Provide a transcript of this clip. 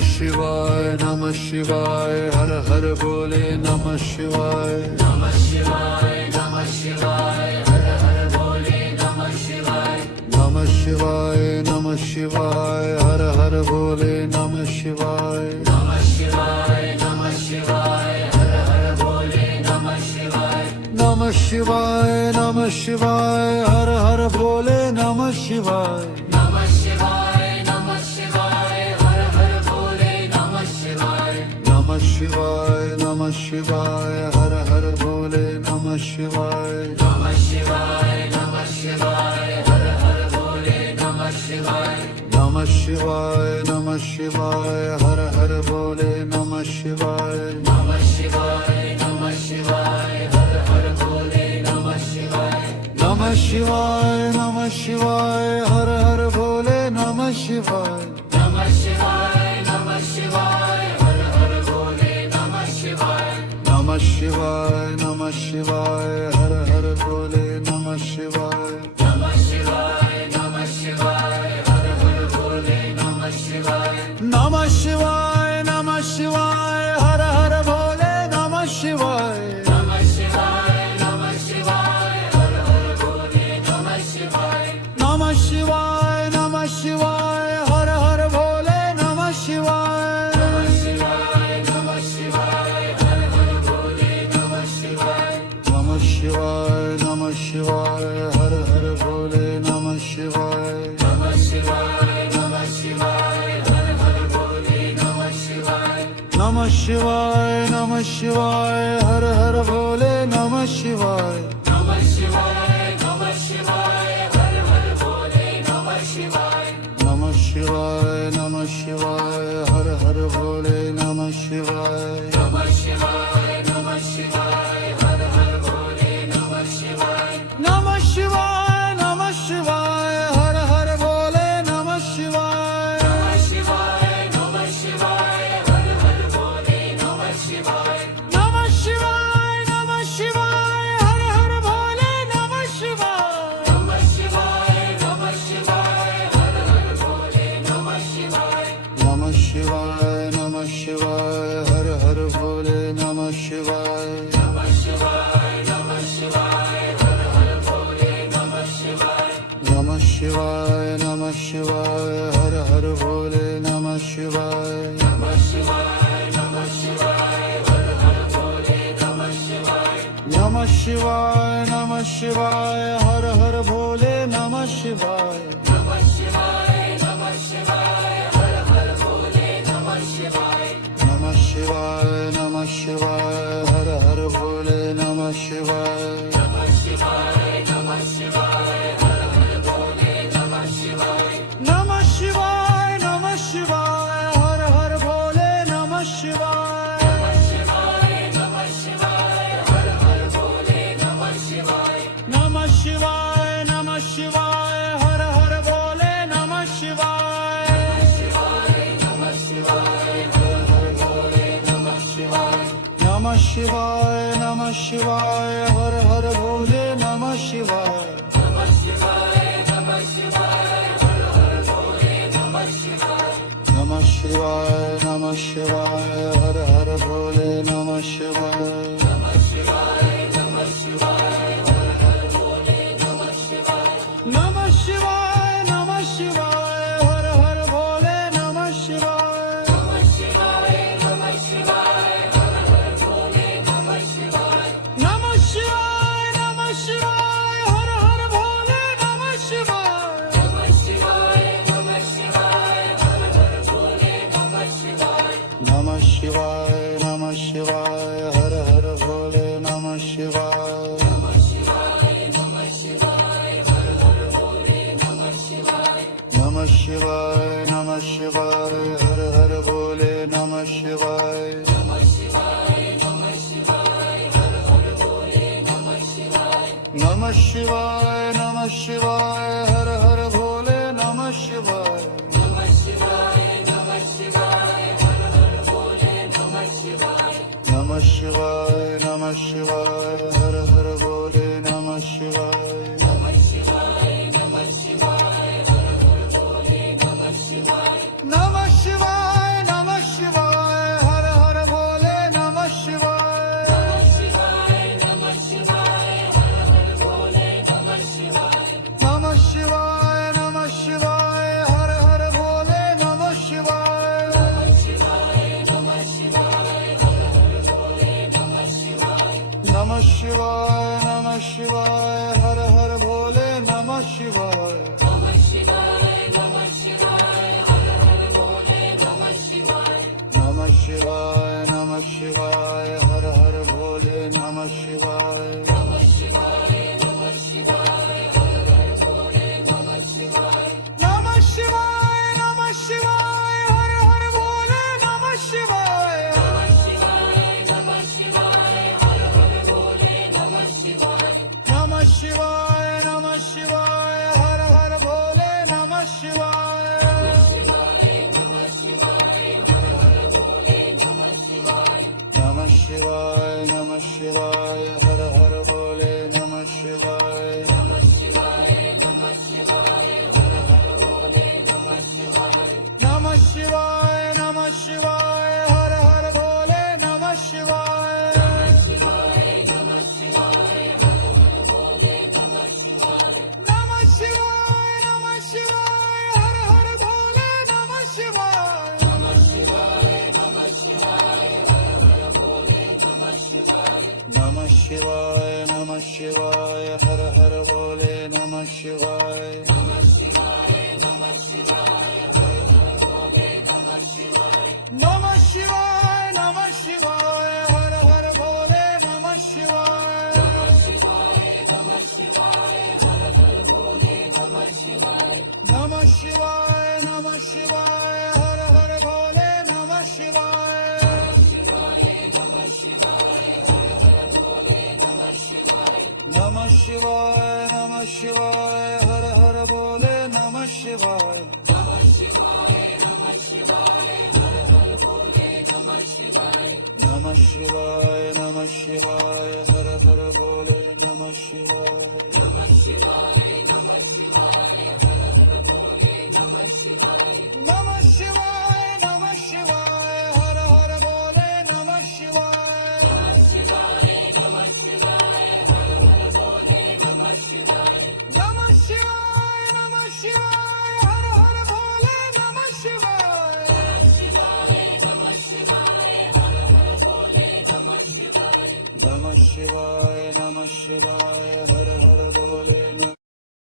शिवाय नमः शिवाय हर हर भोले नमः शिवाय नमः शिवाय नमः शिवाय हर हर भोले नमः शिवाय नमः शिवाय नमः शिवाय हर हर भोले नमः शिवाय नमः शिवाय नमः शिवाय हर हर भोले नमः शिवाय नमः शिवाय नमः शिवाय हर हर भोले नमः शिवाय नमः शिवाय नमः शिवाय हर हर भोले नमः शिवाय नमः शिवाय नमः शिवाय हर हर भोले नमः शिवाय नमः शिवाय नमः शिवाय हर हर भोले नमः शिवाय नमः शिवाय नमः शिवाय हर हर भोले नमः शिवाय नमः शिवाय नमः शिवाय हर हर भोले नमः शिवाय नमः शिवाय नमः शिवाय हर हर भोले नमः शिवाय नमः शिवाय नमः शिवाय हर हर भोले नमः शिवाय नमः शिवाय नमः शिवाय हर हर भोले नमः शिवाय नमः शिवाय नमः शिवाय हर हर भोले नमः शिवाय नमः शिवाय नमः शिवाय हर हर भोले नमः शिवाय नमः शिवाय नमः शिवाय हर हर भोले नमः शिवाय नमः शिवाय नमः शिवाय हर हर भोले नमः शिवाय नमः शिवाय नमः शिवाय हर हर भोले नमः शिवाय नमः शिवाय नमः शिवाय हर हर भोले नमः शिवाय नमः शिवाय नमः शिवाय हर हर भोले नमः शिवाय नमः शिवाय नमः शिवाय हर हर भोले नमः शिवाय नमः शिवाय नमः शिवाय हर हर भोले नमः शिवाय नमः शिवाय नमः शिवाय हर हर भोले नमः शिवाय नमः शिवाय नमः शिवाय हर हर भोले नमः शिवाय नमः शिवाय नमः शिवाय हर हर भोले नमः शिवाय नमः शिवाय नमः शिवाय हर हर भोले नमः शिवाय नमः शिवाय नमः शिवाय हर हर भोले नमः शिवाय नमः शिवाय नमः शिवाय हर हर भोले नमः शिवाय नमः शिवाय नमः शिवाय हर हर भोले नमः शिवाय नमः शिवाय नमः शिवाय हर हर भोले नमः शिवाय नमः शिवाय नमः शिवाय हर हर भोले नमः शिवाय नमः शिवाय नमः शिवाय हर हर भोले नमः शिवाय नमः शिवाय नमः शिवाय हर हर भोले नमः शिवाय नमः शिवाय नमः शिवाय हर हर भोले नमः शिवाय नमः शिवाय नमः शिवाय हर हर भोले नमः शिवाय नमः शिवाय नमः शिवाय हर हर भोले नमः शिवाय नमः शिवाय नमः शिवाय हर हर भोले नमः शिवाय नमः शिवाय नमः शिवाय हर हर भोले नमः शिवाय नमः शिवाय नमः शिवाय हर हर भोले नमः शिवाय नमः शिवाय नमः शिवाय नमः शिवाय हर हर भोले नमः शिवाय नमः शिवाय नमः शिवाय हर हर भोले नमः शिवाय नमः शिवाय नमः शिवाय हर हर भोले नमः शिवाय नमः शिवाय नमः शिवाय हर हर भोले नमः शिवाय नमः शिवाय नमः शिवाय हर हर भोले नमः शिवाय नमः शिवाय नमः शिवाय हर हर भोले नमः शिवाय नमः शिवाय नमः शिवाय हर हर भोले नमः शिवाय नमः शिवाय नमः शिवाय हर हर भोले नमः शिवाय नमः शिवाय नमः शिवाय हर हर भोले नमः शिवाय नमः शिवाय नमः शिवाय हर हर भोले नमः शिवाय नमः शिवाय नमः शिवाय हर हर भोले नमः शिवाय नमः शिवाय नमः शिवाय हर हर भोले नमः शिवाय नमः शिवाय नमः शिवाय हर हर भोले नमः शिवाय नमः शिवाय नमः शिवाय हर हर भोले नमः शिवाय नमः शिवाय नमः शिवाय हर हर भोले नमः शिवाय नमः शिवाय नमः शिवाय हर हर भोले नमः शिवाय नमः शिवाय नमः શિવાય નમઃ શિવાય હર હર ભોલે નમઃ શિવાય નમઃ શિવાય નમઃ શિવાય હર હર ભોલે નમઃ શિવાય નમઃ શિવાય નમઃ શિવાય હર હર ભોલે નમઃ શિવાય નમઃ શિવાય નમઃ શિવાય હર હર ભોલે નમઃ શિવાય નમઃ શિવાય નમઃ શિવાય હર હર ભોલે નમઃ શિવાય નમઃ શિવાય નમઃ શિવાય હર હર ભોલે નમઃ શિવાય નમઃ શિવાય નમઃ શિવાય હર હર ભોલે નમઃ શિવાય નમઃ શિવાય નમઃ શિવાય હર હર ભોલે નમઃ શિવાય નમઃ શિવાય નમઃ શિવાય હર હર ભોલે નમઃ શિવાય નમઃ શિવાય નમઃ શિવાય હર હર ભોલે નમઃ શિવાય નમઃ શિવાય નમઃ શિવાય હર હર ભોલે નમઃ શિવાય નમઃ શિવાય નમઃ શિવાય હર હર ભોલે નમઃ શિવાય નમઃ શિવાય નમઃ શિવાય હર હર ભોલે નમઃ શિવાય નમઃ શિવાય નમઃ શિવાય